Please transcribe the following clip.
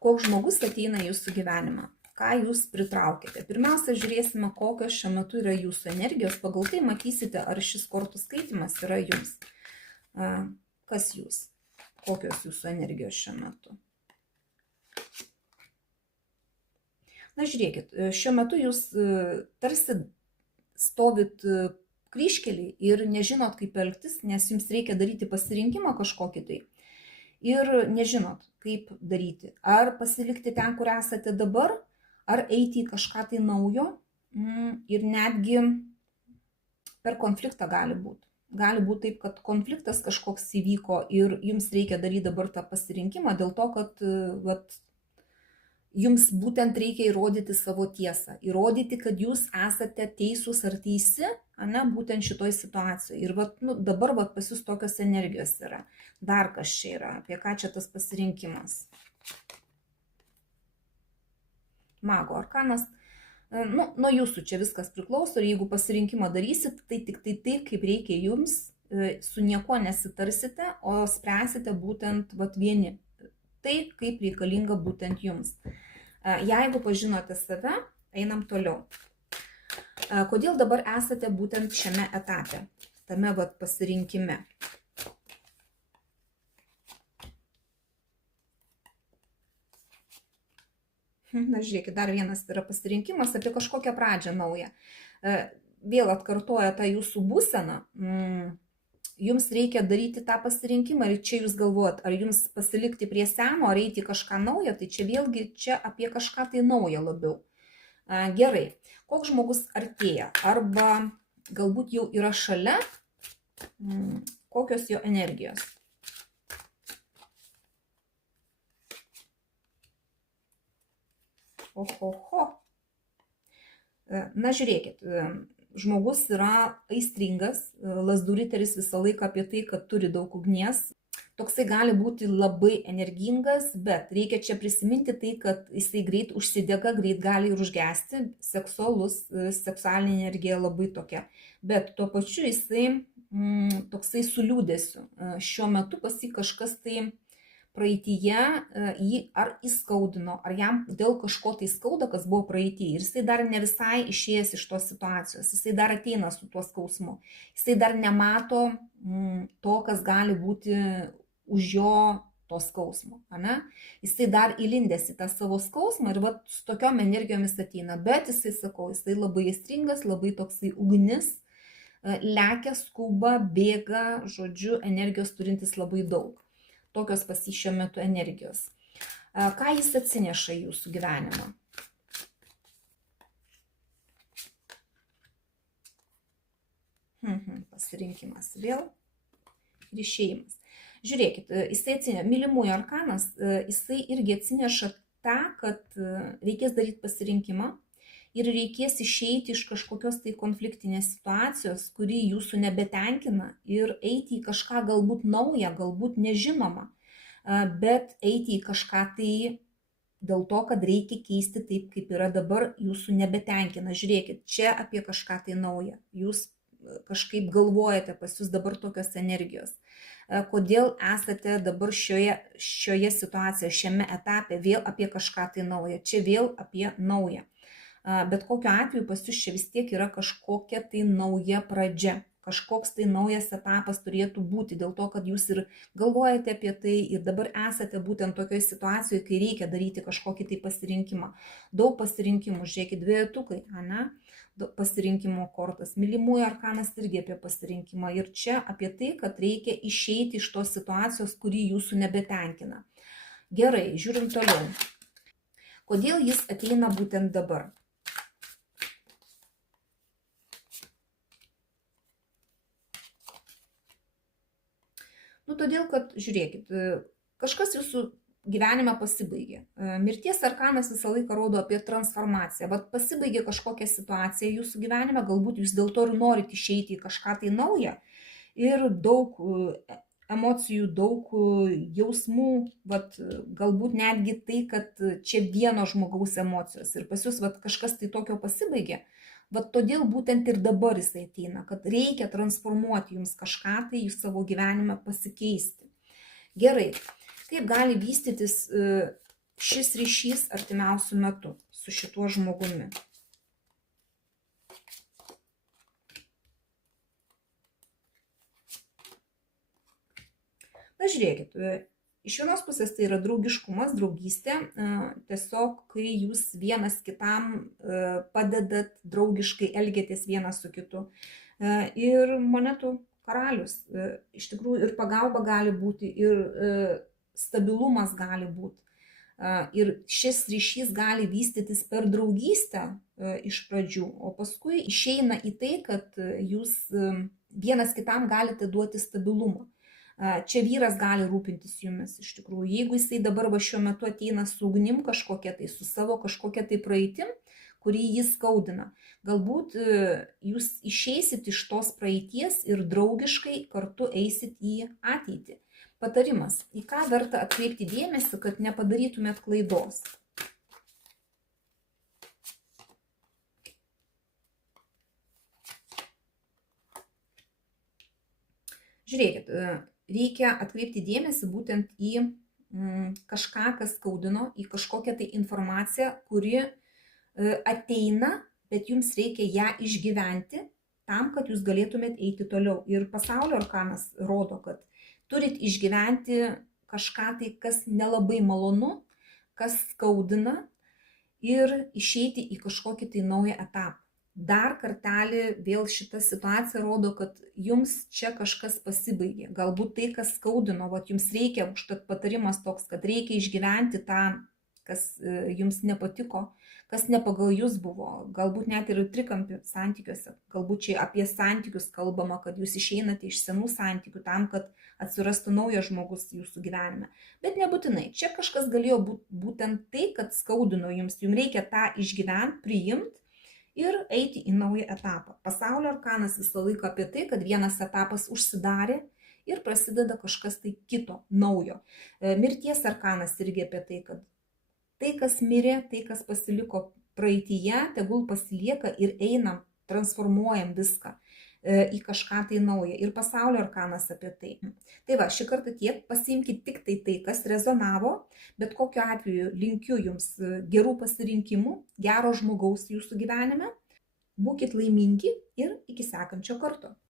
Koks žmogus ateina į jūsų gyvenimą? Ką jūs pritraukėte? Pirmiausia, žiūrėsime, kokios šiuo metu yra jūsų energijos. Pagal tai matysite, ar šis kortų skaitimas yra jums. Kas jūs? Kokios jūsų energijos šiuo metu? Na, žiūrėkit, šiuo metu jūs tarsi stovit kryžkelį ir nežinot, kaip elgtis, nes jums reikia daryti pasirinkimą kažkokį tai. Ir nežinot, kaip daryti. Ar pasilikti ten, kur esate dabar, ar eiti į kažką tai naujo. Ir netgi per konfliktą gali būti. Gali būti taip, kad konfliktas kažkoks įvyko ir jums reikia daryti dabar tą pasirinkimą dėl to, kad jums būtent reikia įrodyti savo tiesą. Įrodyti, kad jūs esate teisūs ar teisi, būtent šitoj situacijoje. Ir dabar pas jūs tokios energijos yra. Dar kas čia yra? Apie ką čia tas pasirinkimas? Mago arkanas. Nuo jūsų čia viskas priklauso. Ir jeigu pasirinkimą darysit, tai tik tai taip, kaip reikia jums. Su niekuo nesitarsite, o spręsite būtent vieni. Tai, kaip reikalinga būtent jums. Jeigu pažinote save, einam toliau. Kodėl dabar esate būtent šiame etape, tame pasirinkime? Na, žiūrėkit, dar vienas yra pasirinkimas apie kažkokią pradžią naują. Vėl atkartoja tą jūsų būseną. Jums reikia daryti tą pasirinkimą ir čia jūs galvojat, ar jums pasilikti prie seno, ar eiti kažką naujo, tai čia vėlgi čia apie kažką tai naują labiau. Gerai, koks žmogus artėja, arba galbūt jau yra šalia, kokios jo energijos. Ohoho. Na, žiūrėkit. Žmogus yra aistringas, lazdų riteris visą laiką apie tai, kad turi daug ugnies. Toksai gali būti labai energingas, bet reikia čia prisiminti tai, kad jisai greit užsidega, greit gali ir užgesti, seksualus, seksualinė energija labai tokia. Bet tuo pačiu jisai toksai su liūdesiu. Šiuo metu pas jį kažkas tai praeityje jį ar įskaudino, ar jam dėl kažko tai skauda, kas buvo praeityje. Ir jisai dar ne visai išėjęs iš tos situacijos, jisai dar ateina su tuo skausmu. Jisai dar nemato to, kas gali būti už jo to skausmo. Jisai dar įlindęs į tą savo skausmą ir su tokiom energijomis ateina. Bet jisai, sakau, jisai labai aistringas, labai toksai ugnis, lekia, skuba, bėga, žodžiu, energijos turintis labai daug. Tokios pas jį šiuo metu energijos. Ką jis atsineša į jūsų gyvenimą? Pasirinkimas vėl ir išėjimas. Žiūrėkit, jisai atsineša, mylimųjų arkanas, jisai irgi atsineša tą, kad reikės daryti pasirinkimą ir reikės išeiti iš kažkokios tai konfliktinės situacijos, kuri jūsų nebetenkina ir eiti į kažką galbūt naują, galbūt nežinomą, bet eiti į kažką tai dėl to, kad reikia keisti taip, kaip yra dabar, jūsų nebetenkina. Žiūrėkit, čia apie kažką tai naują. Jūs kažkaip galvojate, pas jūs dabar tokios energijos. Kodėl esate dabar šioje situacijoje, šiame etape, vėl apie kažką tai naują. Čia vėl apie naują. Bet kokiu atveju pas jūs čia vis tiek yra kažkokia tai nauja pradžia. Kažkoks tai naujas etapas turėtų būti dėl to, kad jūs ir galvojate apie tai ir dabar esate būtent tokioje situacijoje, kai reikia daryti kažkokį tai pasirinkimą. Daug pasirinkimų, žiūrėkit, dvejetukai, pasirinkimo kortas. Mylimųjų arkanas irgi apie pasirinkimą. Ir čia apie tai, kad reikia išeiti iš tos situacijos, kuri jūsų nebetenkina. Gerai, žiūrim toliau. Kodėl jis ateina būtent dabar? Todėl, kad, žiūrėkit, kažkas jūsų gyvenime pasibaigė. Mirties arkanas visą laiką rodo apie transformaciją. Pasibaigė kažkokia situacija jūsų gyvenime, galbūt jūs dėl to ir norite išeiti į kažką tai naują. Ir daug emocijų, daug jausmų, galbūt netgi tai, kad čia vieno žmogaus emocijos. Ir pas jūs kažkas tai tokio pasibaigė. Todėl būtent ir dabar jisai ateina, kad reikia transformuoti jums kažką tai į savo gyvenimą pasikeisti. Gerai, kaip gali vystytis šis ryšys artimiausių metų su šituo žmogumi. Na, žiūrėkit, iš vienos pusės tai yra draugiškumas, draugystė, tiesiog kai jūs vienas kitam padedat, draugiškai elgiatės vienas su kitu. Ir monetų karalius, iš tikrųjų ir pagalba gali būti, ir stabilumas gali būti. Ir šis ryšys gali vystytis per draugystę iš pradžių, o paskui išeina į tai, kad jūs vienas kitam galite duoti stabilumą. Čia vyras gali rūpintis jumis iš tikrųjų. Jeigu jisai dabar va šiuo metu ateina su ugnim kažkokia tai, su savo kažkokia tai praeitim, kurį jis skaudina, galbūt jūs išeisit iš tos praeities ir draugiškai kartu eisit į ateitį. Patarimas, į ką verta atkreipti dėmesį, kad nepadarytumėt klaidos. Žiūrėkit, reikia atkreipti dėmesį būtent į kažką, kas skaudino, į kažkokią tai informaciją, kuri ateina, bet jums reikia ją išgyventi tam, kad jūs galėtumėt eiti toliau. Ir pasaulio arkanas rodo, kad turit išgyventi kažką tai, kas nelabai malonu, kas skaudina ir išeiti į kažkokį tai naują etapą. Dar kartelį vėl šita situacija rodo, kad jums čia kažkas pasibaigė. Galbūt tai, kas skaudino, jums reikia, užtat patarimas toks, kad reikia išgyventi tą, kas jums nepatiko, kas ne pagal jūs buvo. Galbūt net ir trikampių santykiuose. Galbūt čia apie santykius kalbama, kad jūs išeinate iš senų santykių tam, kad atsirastų naujas žmogus jūsų gyvenime. Bet nebūtinai. Čia kažkas galėjo būti būtent tai, kad skaudino jums. Jums reikia tą išgyventi, priimti ir eiti į naują etapą. Pasaulio arkanas visą laiką apie tai, kad vienas etapas užsidarė ir prasideda kažkas tai kito, naujo. Mirties arkanas irgi apie tai, kad tai, kas mirė, tai, kas pasiliko praeityje, tegul pasilieka ir einam, transformuojam viską į kažką tai naują. Ir pasaulio arkanas apie tai. Tai va, šį kartą tiek, pasiimkite tik tai, kas rezonavo, bet kokiu atveju linkiu jums gerų pasirinkimų, gero žmogaus jūsų gyvenime, būkit laimingi ir iki sekančio karto.